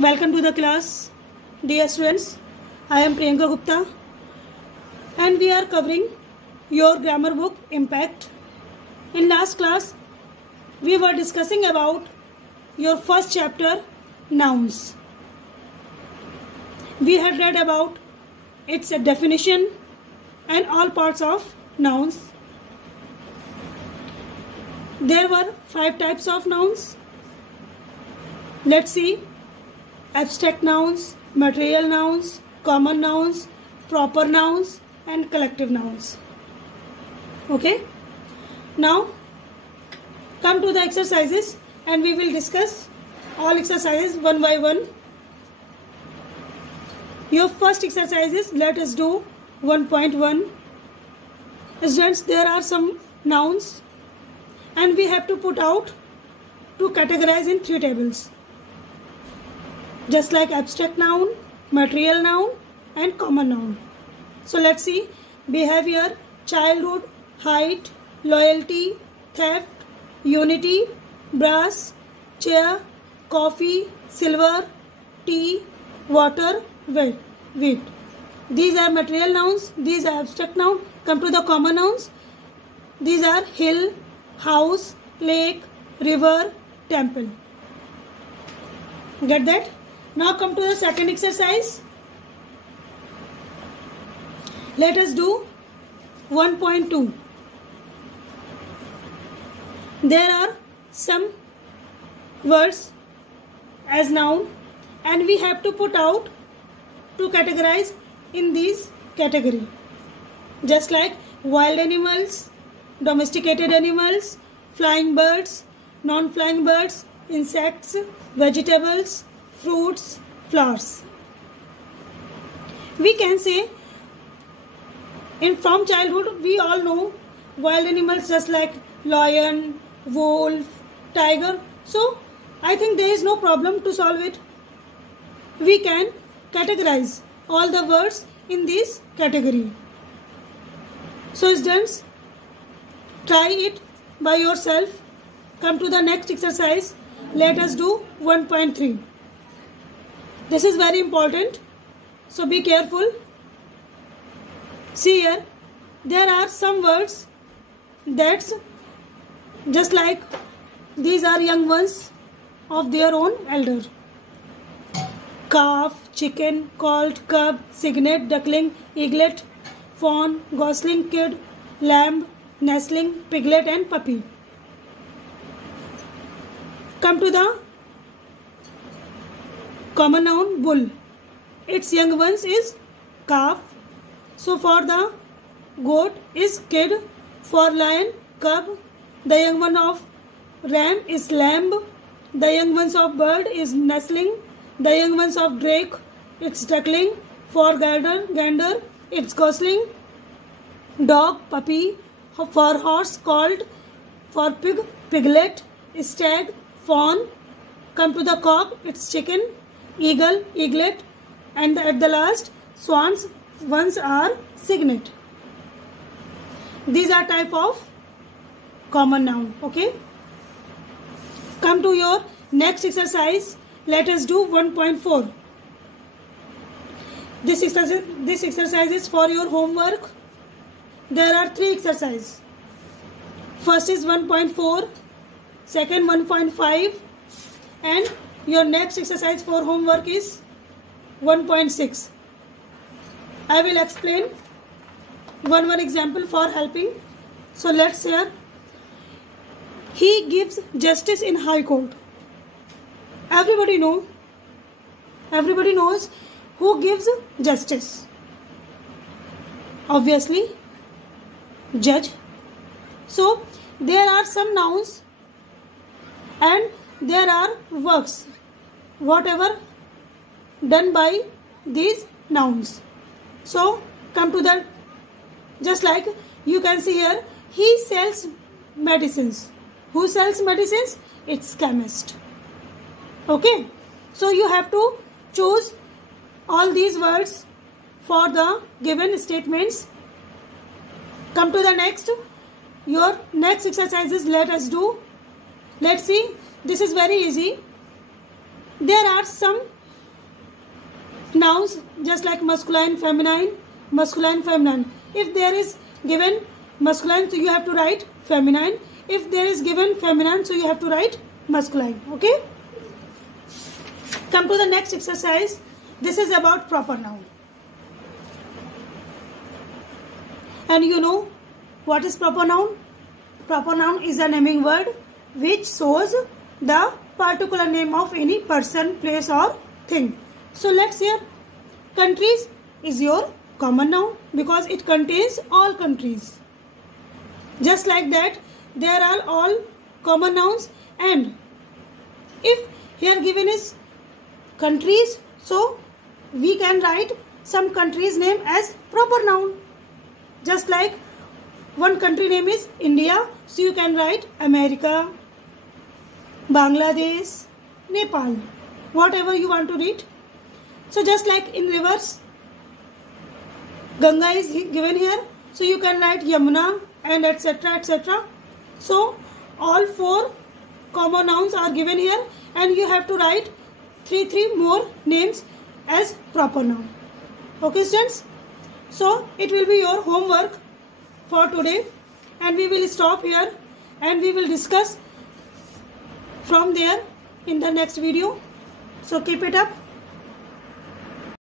Welcome to the class, dear students. I am Priyanka Gupta and we are covering your grammar book Impact. In last class, we were discussing about your first chapter, nouns. We had read about its definition and all parts of nouns. There were 5 types of nouns. Let's see: abstract nouns, material nouns, common nouns, proper nouns and collective nouns. Okay, now come to the exercises and we will discuss all exercises one by one. Your first exercise is, let us do 1.1. Students, there are some nouns and we have to put out to categorize in 3 tables, just like abstract noun, material noun and common noun. So let's see. We have here childhood, height, loyalty, theft, unity, brass, chair, coffee, silver, tea, water, wheat. These are material nouns. These are abstract nouns. Come to the common nouns. These are hill, house, lake, river, temple. Get that? Now come to the second exercise. Let us do 1.2. There are some words as noun and we have to put out to categorize in these category. Just like wild animals, domesticated animals, flying birds, non-flying birds, insects, vegetables, fruits, flowers. We can say from childhood we all know wild animals just like lion, wolf, tiger. So I think there is no problem to solve it. We can categorize all the words in this category. So students, try it by yourself. Come to the next exercise. Let us do 1.3. This is very important, so be careful. See here, there are some words that's just like these are young ones of their own elder. Calf, chicken, colt, cub, cygnet, duckling, eaglet, fawn, gosling, kid, lamb, nestling, piglet and puppy. Come to the common noun, bull. Its young ones is calf. So for the goat is kid. For lion, cub. The young one of ram is lamb. The young ones of bird is nestling. The young ones of drake, it's duckling. For gander, it's gosling. Dog, puppy. For horse, colt. For pig, piglet. Stag, fawn. Come to the cock, it's chicken. Eagle, eaglet, and at the last, swans ones are cygnet. These are type of common noun. Okay. Come to your next exercise. Let us do 1.4. This exercise is for your homework. There are 3 exercises. First is 1.4, second 1.5, and your next exercise for homework is 1.6. I will explain one example for helping. So let's hear. He gives justice in High Court. Everybody knows who gives justice. Obviously, judge. So there are some nouns and there are works, whatever done by these nouns. So come to the, just like you can see here, he sells medicines. Who sells medicines? It's chemist. Okay. So you have to choose all these words for the given statements. Come to the next. Your next exercises let us do. Let's see. This is very easy. There are some nouns just like masculine, feminine, masculine, feminine. If there is given masculine, so you have to write feminine. If there is given feminine, so you have to write masculine. Okay. Come to the next exercise. This is about proper noun. And you know what is proper noun? Proper noun is a naming word which shows the particular name of any person, place or thing. So let's hear. Countries is your common noun because it contains all countries. Just like that, there are all common nouns, and if here given is countries, so we can write some country's name as proper noun. Just like one country name is India, so you can write America, Bangladesh, Nepal, whatever you want to read. So just like in rivers, Ganga is given here, so you can write Yamuna and etc. etc. So all 4 common nouns are given here, and you have to write 3 more names as proper noun. Okay students, so it will be your homework for today, and we will stop here and we will discuss from there in the next video. So keep it up.